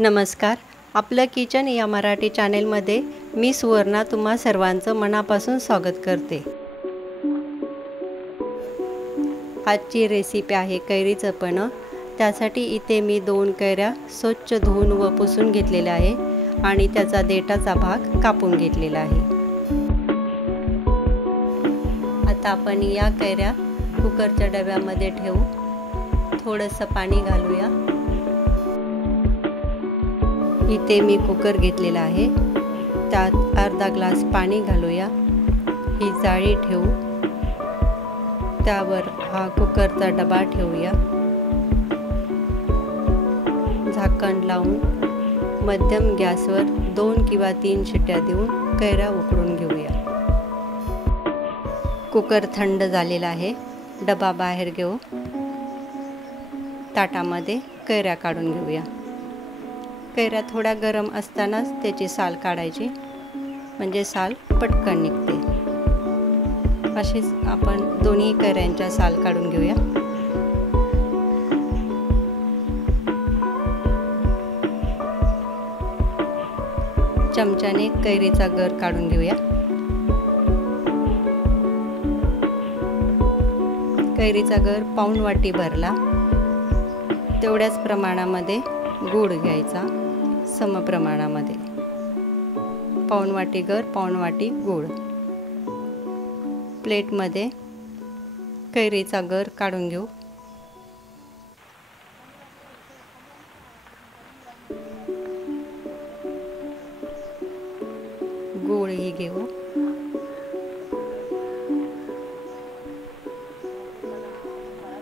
नमस्कार. आपलं किचन या मराठी चॅनेलमध्ये मी सुवर्णा तुम्हा सर्वांचं मनापासून स्वागत करते. आजची रेसिपी आहे कैरीचं पन्ह. त्यासाठी इथे मी 2 कैऱ्या स्वच्छ धुवून व पुसून घेतलेल्या आहे आणि त्याचा देठाचा भाग कापून घेतलेला आहे. आता आपण या कैऱ्या कुकरच्या डब्यामध्ये ठेवू. थोडंसं पाणी घालूया. इथे मी कुकर घेतलेला आहे. त्यात अर्धा ग्लास पाणी घालूया. ही जाळी ठेवू. त्यावर हा कुकरचा डबा ठेवूया. झाकण लावून मध्यम गॅसवर 2 किंवा 3 शिट्ट्या देऊन कैऱ्या उकडून घेऊया. कुकर थंड झालेला आहे. डबा बाहेर घेऊ. ताटामध्ये कैऱ्या काढून घेऊया. कैऱ्या थोड्या गरम असतानाच त्याची साल काढायची, म्हणजे साल पटकन निघते. अशीच आपण दोन्ही कैऱ्यांच्या साल काढून घेऊया. चमच्याने कैरीचा गर काढून घेऊया. कैरीचा गर पाऊण वाटी भरला. तेवढ्याच प्रमाणामध्ये गूळ घ्यायचा, समप्रमाणामध्ये. पाऊण वाटी गर, पाऊण वाटी गूळ. प्लेटमध्ये कैरीचा गर काढून घेऊ. गूळही घेऊ.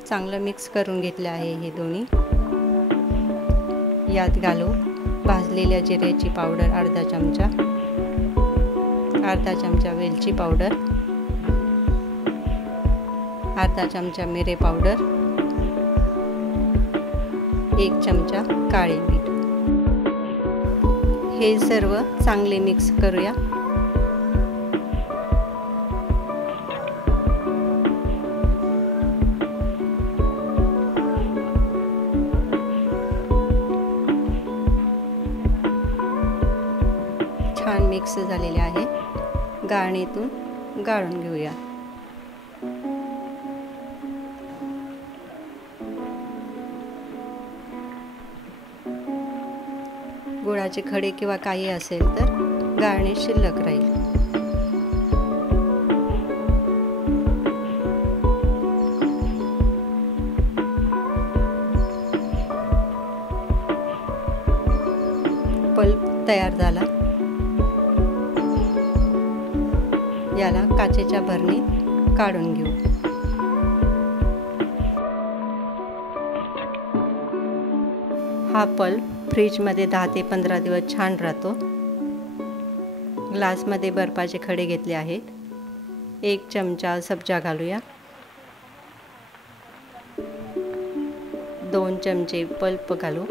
चांगलं मिक्स करून घेतलं आहे हे दोन्ही. यात घालू भाजलेल्या जिऱ्याची पावडर अर्धा चमचा, अर्धा चमचा वेलची पावडर, अर्धा चमचा मिरे पावडर, 1 चमचा काळे मीठ. हे सर्व चांगले मिक्स करूया. छान मिक्स झालेले आहे. गाळणीतून गाळून घेऊया. गुळाचे खडे किंवा काही असेल तर गाळणी शिल्लक राहील. पल्प तयार झाला. याला काचेच्या भरणीत काढून घेऊ. हा पल्प फ्रीजमध्ये 10 ते 15 दिवस छान राहतो. ग्लासमध्ये बर्फाचे खडे घेतले आहेत. 1 चमचा सब्जा घालूया. 2 चमचे पल्प घालू.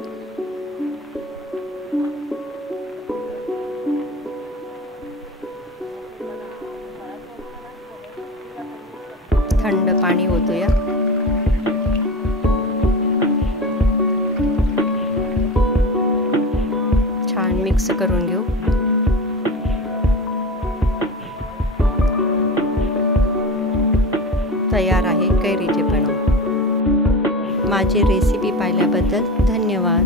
थंड पाणी ओतूया. छान मिक्स करून घेऊ. तयार आहे कैरीचे पन्ह. माझी रेसिपी पाहिल्याबद्दल धन्यवाद.